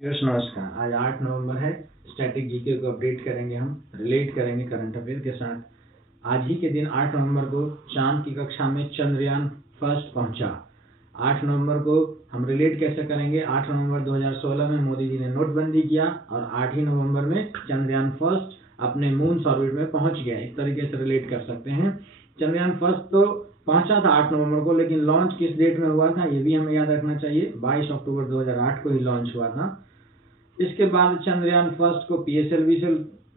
Yes नमस्कार। आज 8 नवंबर है। स्टैटिक जीके को अपडेट करेंगे, हम रिलेट करेंगे करंट अफेयर के साथ। आज ही के दिन 8 नवंबर को चांद की कक्षा में चंद्रयान फर्स्ट पहुंचा। 8 नवंबर को हम रिलेट कैसे करेंगे? 8 नवंबर 2016 में मोदी जी ने नोटबंदी किया और 8 ही नवंबर में चंद्रयान फर्स्ट अपने मून ऑर्बिट में पहुंच गया। इस तरीके से रिलेट कर सकते हैं। चंद्रयान फर्स्ट तो पहुंचा था 8 नवंबर को, लेकिन लॉन्च किस डेट में हुआ था ये भी हमें याद रखना चाहिए। 22 अक्टूबर 2008 को ही लॉन्च हुआ था। इसके बाद चंद्रयान फर्स्ट को PSLV से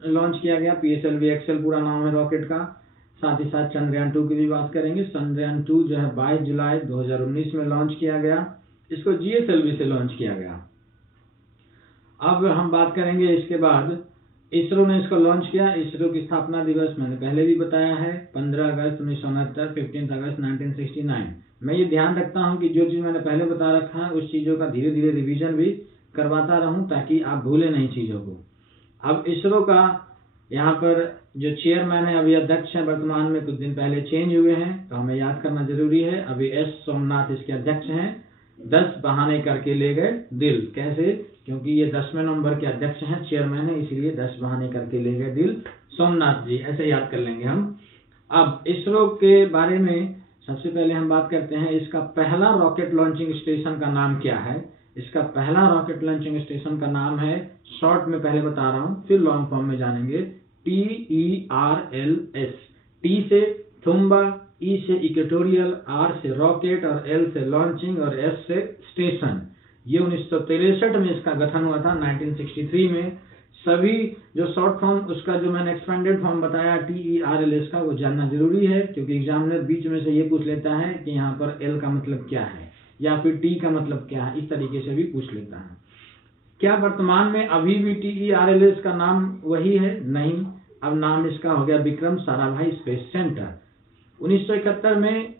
लॉन्च किया गया। PSLV एक्सेल पूरा नाम है रॉकेट का। साथ ही साथ चंद्रयान 2 की भी बात करेंगे। चंद्रयान 2 जो है 22 जुलाई 2019 में लॉन्च किया गया। इसको GSLV से लॉन्च किया गया। अब हम बात करेंगे इसके बाद इसरो ने इसको लॉन्च किया। इसरो की स्थापना दिवस मैंने पहले भी बताया है, 15 अगस्त 1969, 15 अगस्त 1969। मैं ये ध्यान रखता हूँ कि जो चीज़ मैंने पहले बता रखा है उस चीज़ों का धीरे धीरे रिवीजन भी करवाता रहूं ताकि आप भूलें नहीं चीज़ों को। अब इसरो का यहाँ पर जो चेयरमैन है, अभी अध्यक्ष हैं वर्तमान में, कुछ दिन पहले चेंज हुए हैं तो हमें याद करना जरूरी है। अभी S सोमनाथ इसके अध्यक्ष हैं। 10 बहाने करके ले गए दिल। कैसे? क्योंकि ये 10वें नंबर के अध्यक्ष हैं, चेयरमैन है, इसलिए 10 बहाने करके ले गए दिल सोमनाथ जी, ऐसे याद कर लेंगे हम। अब इसरो के बारे में सबसे पहले हम बात करते हैं। इसका पहला रॉकेट लॉन्चिंग स्टेशन का नाम क्या है? इसका पहला रॉकेट लॉन्चिंग स्टेशन का नाम है, शॉर्ट में पहले बता रहा हूं फिर लॉन्ग फॉर्म में जानेंगे, TERLS। T से थुम्बा, E से इक्वेटोरियल, R से रॉकेट और L से लॉन्चिंग और S से स्टेशन। ये 1963 में इसका गठन हुआ था, 1963 में। सभी जो शॉर्ट फॉर्म उसका जो मैंने एक्सपेंडेड फॉर्म बताया TERLS का, वो जानना जरूरी है क्योंकि एग्जामिनर बीच में से ये पूछ लेता है कि यहाँ पर L का मतलब क्या है या फिर T का मतलब क्या है, इस तरीके से भी पूछ लेता है। क्या वर्तमान में अभी भी TERLS का नाम वही है? नहीं, अब नाम इसका हो गया विक्रम साराभाई स्पेस सेंटर। 1971 में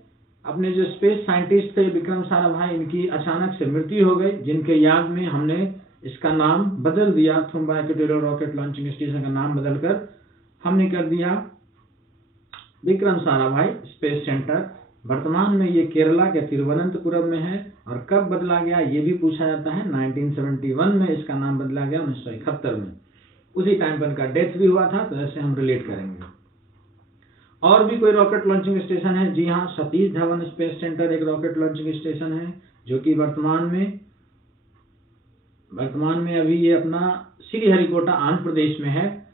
अपने जो स्पेस साइंटिस्ट थे विक्रम साराभाई, इनकी अचानक से मृत्यु हो गई, जिनके याद में हमने इसका नाम बदल दिया। Thumba equatorial rocket launching station का नाम बदलकर हमने कर दिया विक्रम साराभाई स्पेस सेंटर। वर्तमान में ये केरला के तिरुवनंतपुरम में है। और कब बदला गया ये भी पूछा जाता है। 1971 में इसका नाम बदला गया, 1971 में। उसी टाइम पर इनका डेथ भी हुआ था, तो ऐसे हम रिलेट करेंगे। और भी कोई रॉकेट लॉन्चिंग स्टेशन है? जी हाँ, सतीश धवन स्पेस सेंटर एक रॉकेट लॉन्चिंग स्टेशन है जो कि वर्तमान में अभी ये अपना श्रीहरिकोटा आंध्र प्रदेश में है।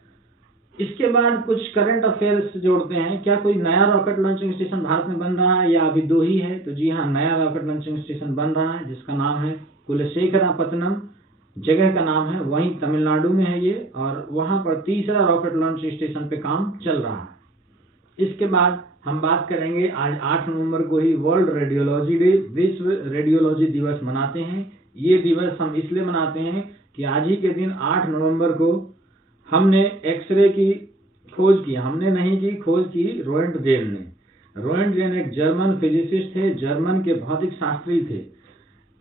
इसके बाद कुछ करंट अफेयर्स जोड़ते हैं। क्या कोई नया रॉकेट लॉन्चिंग स्टेशन भारत में बन रहा है या अभी 2 ही है? तो जी हाँ, नया रॉकेट लॉन्चिंग स्टेशन बन रहा है जिसका नाम है कुलशेखरापत्तनम, जगह का नाम है, वहीं तमिलनाडु में है ये। और वहां पर तीसरा रॉकेट लॉन्चिंग स्टेशन पे काम चल रहा है। इसके बाद हम बात करेंगे, आज 8 नवंबर को ही वर्ल्ड रेडियोलॉजी डे, विश्व रेडियोलॉजी दिवस मनाते हैं। ये दिवस हम इसलिए मनाते हैं कि आज ही के दिन 8 नवंबर को हमने एक्सरे की खोज की। हमने नहीं की, खोज की रोएंटगेन ने। रोएंटगेन एक जर्मन फिजिसिस्ट थे, जर्मन के भौतिक शास्त्री थे।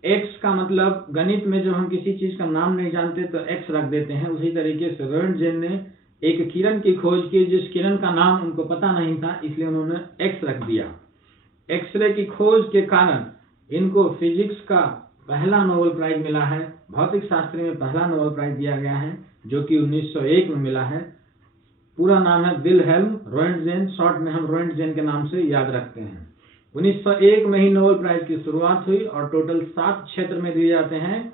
एक्स का मतलब, गणित में जब हम किसी चीज का नाम नहीं जानते तो एक्स रख देते हैं, उसी तरीके से रोएंटगेन ने एक किरण की खोज की जिस किरण का नाम उनको पता नहीं था, इसलिए उन्होंने एक्स रख दिया। एक्सरे की खोज के कारण इनको फिजिक्स का पहला नोबेल प्राइज मिला है। भौतिक शास्त्र में पहला नोबेल प्राइज दिया गया है जो कि 1901 में मिला है। पूरा नाम है विल्हेल्म रोएंटगेन, शॉर्ट में हम रोएंटगेन के नाम से याद रखते हैं। 1901 में ही नोबेल प्राइज की शुरुआत हुई और टोटल 7 क्षेत्र में दिए जाते हैं।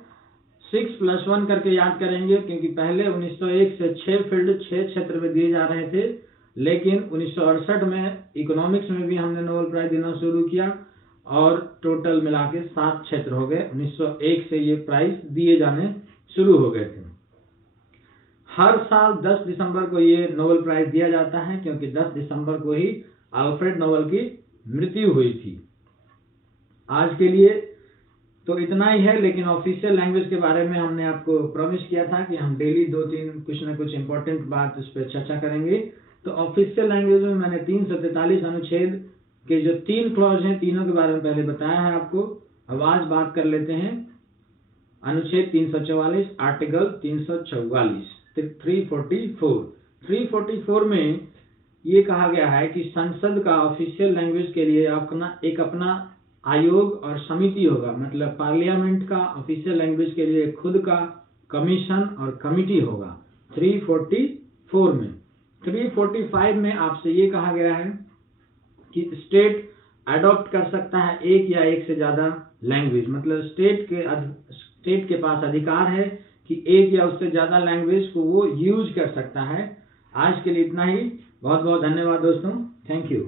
6+1 करके याद करेंगे क्योंकि पहले 1901 से 6 फील्ड 6 क्षेत्र में दिए जा रहे थे, लेकिन 1968 में इकोनॉमिक्स में भी हमने नोबेल प्राइज देना शुरू किया और टोटल मिला के 7 क्षेत्र हो गए। 1901 से ये प्राइज दिए जाने शुरू हो गए थे। हर साल 10 दिसंबर को ये नोबेल प्राइज दिया जाता है क्योंकि 10 दिसंबर को ही अल्फ्रेड नोबेल की मृत्यु हुई थी। आज के लिए तो इतना ही है, लेकिन ऑफिशियल लैंग्वेज के बारे में हमने आपको प्रॉमिस किया था कि हम डेली 2-3 कुछ ना कुछ इंपॉर्टेंट बात उस पर चर्चा करेंगे। तो ऑफिशियल लैंग्वेज में मैंने 343 अनुच्छेद के जो 3 क्लॉज हैं, तीनों के बारे में पहले बताया है आपको। अब आज बात कर लेते हैं अनुच्छेद 344, आर्टिकल 344, 344 में ये कहा गया है कि संसद का ऑफिशियल लैंग्वेज के लिए अपना आयोग और समिति होगा। मतलब पार्लियामेंट का ऑफिशियल लैंग्वेज के लिए खुद का कमीशन और कमिटी होगा 344 में। 345 में आपसे ये कहा गया है कि स्टेट अडॉप्ट कर सकता है एक या एक से ज़्यादा लैंग्वेज, मतलब स्टेट के पास अधिकार है कि एक या उससे ज़्यादा लैंग्वेज को वो यूज कर सकता है। आज के लिए इतना ही। बहुत बहुत धन्यवाद दोस्तों, थैंक यू।